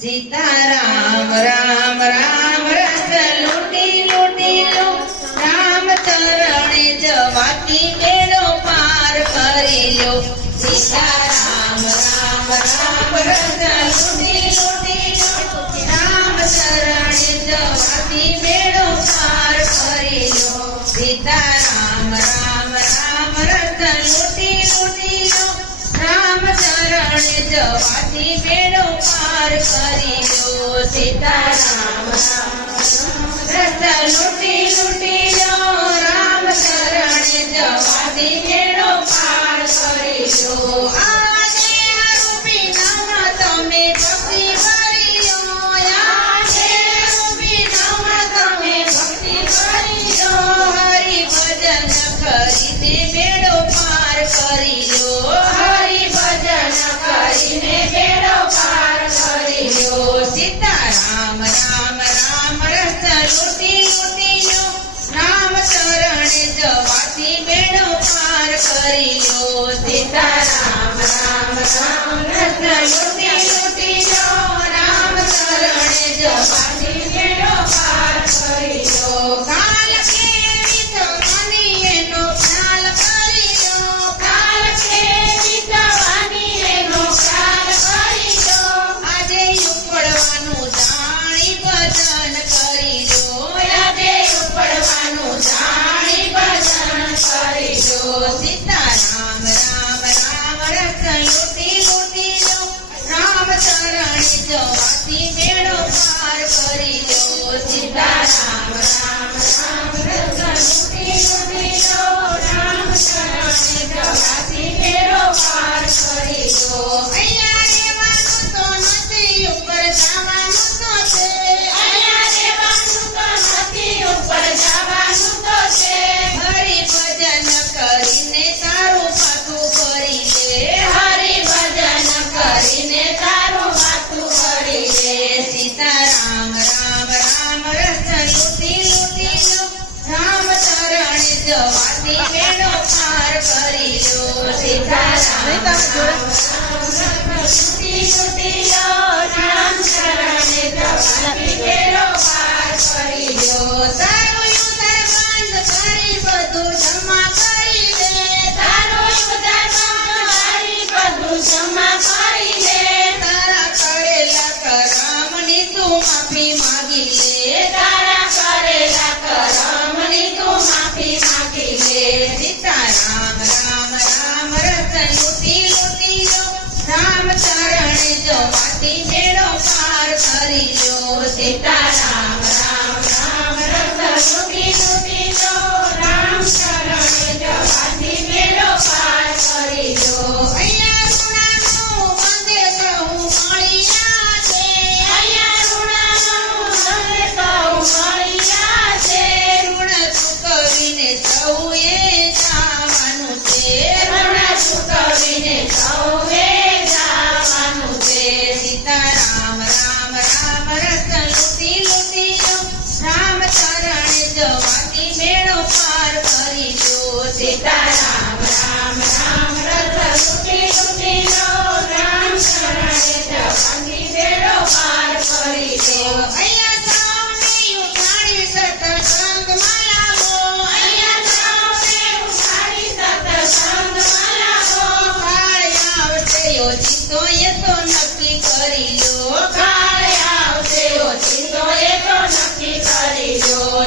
સીતારામ, રામ રામ, રસ લૂટી લૂટી લો. રામ ચરણે જવાથી બેડો પાર કરી લો. સીતા જવાથી બેડો પાર કરી દો સીતારામ રસ્તા લૂટી રામ શરણ જવાથી બેડો પાર કર્યો. સીતારામ રામ રામ રત્ન લૂટી લૂટી West, West, West. Thank you. લો માટી મેળો પાર ચિંતોએ તો નક્કી કરી લો. કાળ આવશે ચિંતોએ તો નક્કી કરી લો.